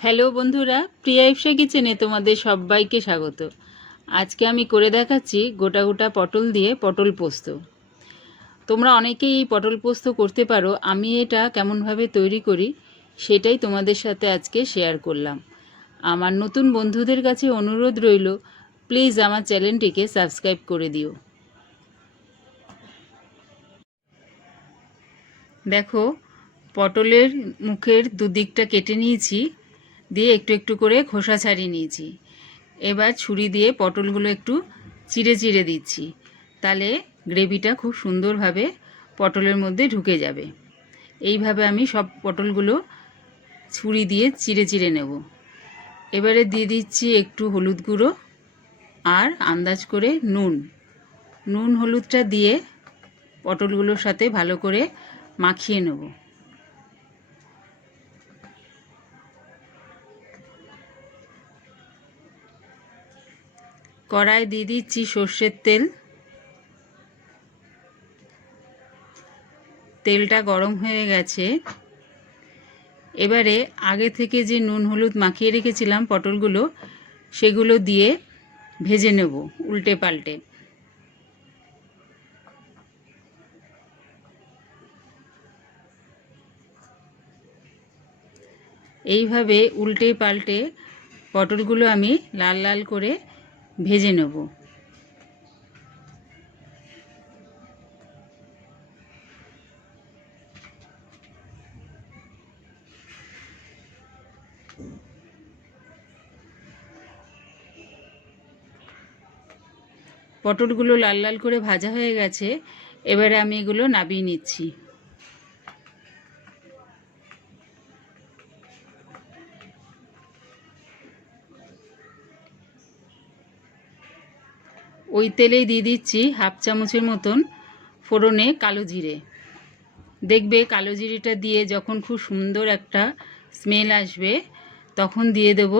Hello বন্ধুরা, প্রিয়া ইপসা কিচেনে তোমাদের সবাইকে স্বাগত। আজকে আমি করে দেখাচ্ছি গোটা গোটা পটল দিয়ে পটল পোস্ত। তোমরা অনেকেই এই পটল পোস্ত করতে পারো, আমি এটা কেমনভাবে তৈরি করি সেটাই তোমাদের সাথে আজকে শেয়ার করলাম। আমার নতুন বন্ধুদের কাছে অনুরোধ রইল, প্লিজ আমার চ্যানেলটিকে সাবস্ক্রাইব করে দিও। দেখো, পটলের মুখের দুদিকটা কেটে নিয়েছি, দিয়ে একটু একটু করে খোসা ছাড়িয়ে নিয়েছি। এবার ছুরি দিয়ে পটলগুলো একটু চিড়ে চিড়ে দিচ্ছি, তাহলে গ্রেভিটা খুব সুন্দরভাবে পটলের মধ্যে ঢুকে যাবে। এইভাবে আমি সব পটলগুলো ছুরি দিয়ে চিড়ে চিড়ে নেব। এবারে দিয়ে দিচ্ছি একটু হলুদ গুঁড়ো আর আন্দাজ করে নুন হলুদটা দিয়ে পটলগুলোর সাথে ভালো করে মাখিয়ে নেব। কড়ায় দিয়ে দিচ্ছি সর্ষের তেল। তেলটা গরম হয়ে গেছে। এবারে আগে থেকে যে নুন হলুদ মাখিয়ে রেখেছিলাম পটলগুলো, সেগুলো দিয়ে ভেজে নেব উল্টে পাল্টে। এইভাবে উল্টে পাল্টে পটলগুলো আমি লাল লাল করে ভেজে নেব। পটলগুলো লাল লাল করে ভাজা হয়ে গেছে। এবারে আমি এগুলো নামিয়ে নিচ্ছি। ওই তেলেই দিয়ে দিচ্ছি হাফ চামচের মতন ফোড়নে কালো জিরে। দেখবে কালো জিরেটা দিয়ে যখন খুব সুন্দর একটা স্মেল আসবে, তখন দিয়ে দেব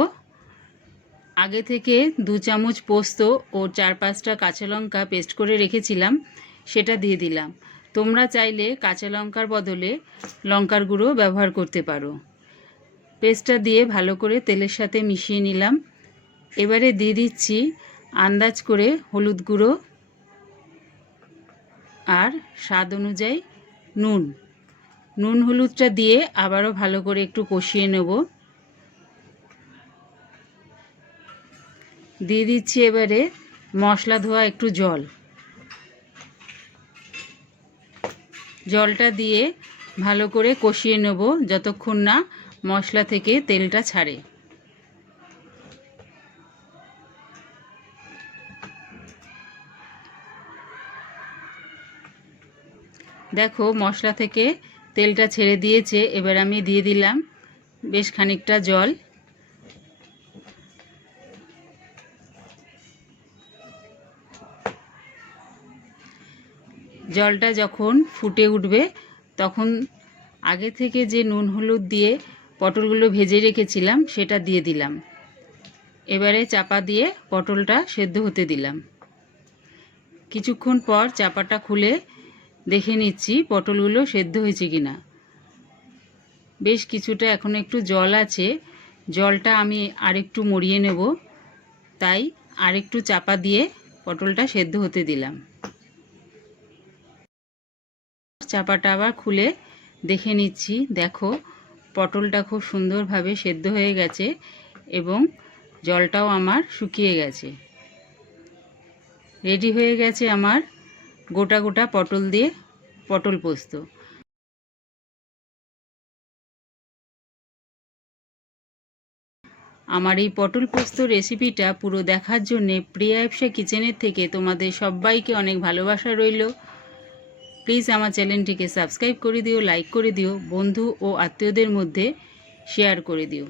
আগে থেকে 2 চামচ পোস্ত ও 4-5টা কাঁচা লঙ্কা পেস্ট করে রেখেছিলাম, সেটা দিয়ে দিলাম। তোমরা চাইলে কাঁচা লঙ্কার বদলে লঙ্কার গুঁড়ো ব্যবহার করতে পারো। পেস্টটা দিয়ে ভালো করে তেলের সাথে মিশিয়ে নিলাম। এবারে দিয়ে দিচ্ছি আন্দাজ করে হলুদ গুঁড়ো আর স্বাদ অনুযায়ী নুন হলুদটা দিয়ে আবারও ভালো করে একটু কষিয়ে নেব। দিয়ে দিচ্ছি এবারে মশলা ধোয়া একটু জলটা দিয়ে ভালো করে কষিয়ে নেব যতক্ষণ না মশলা থেকে তেলটা ছাড়ে। দেখো, মশলা থেকে তেলটা ছেড়ে দিয়েছে। এবার আমি দিয়ে দিলাম বেশ খানিকটা জল। জলটা যখন ফুটে উঠবে, তখন আগে থেকে যে নুন হলুদ দিয়ে পটলগুলো ভেজে রেখেছিলাম সেটা দিয়ে দিলাম। এবারে চাপা দিয়ে পটলটা সেদ্ধ হতে দিলাম। কিছুক্ষণ পর চাপাটা খুলে দেখে নিচ্ছি পটলগুলো সেদ্ধ হয়েছে কিনা। বেশ কিছুটা এখন একটু জল আছে, জলটা আমি আরেকটু মরিয়ে নেব, তাই আরেকটু চাপা দিয়ে পটলটা সেদ্ধ হতে দিলাম। চাপাটা আবার খুলে দেখে নিচ্ছি। দেখো, পটলটা খুব সুন্দরভাবে সেদ্ধ হয়ে গেছে এবং জলটাও আমার শুকিয়ে গেছে। রেডি হয়ে গেছে আমার গোটা গোটা পটল দিয়ে পটল পোস্ত। আমার এই পটল পোস্ত রেসিপিটা পুরো দেখার জন্যে প্রিয়া ইপসা কিচেনের থেকে তোমাদের সবাইকে অনেক ভালোবাসা রইল। প্লিজ আমার চ্যানেলটিকে সাবস্ক্রাইব করে দিও, লাইক করে দিও, বন্ধু ও আত্মীয়দের মধ্যে শেয়ার করে দিও।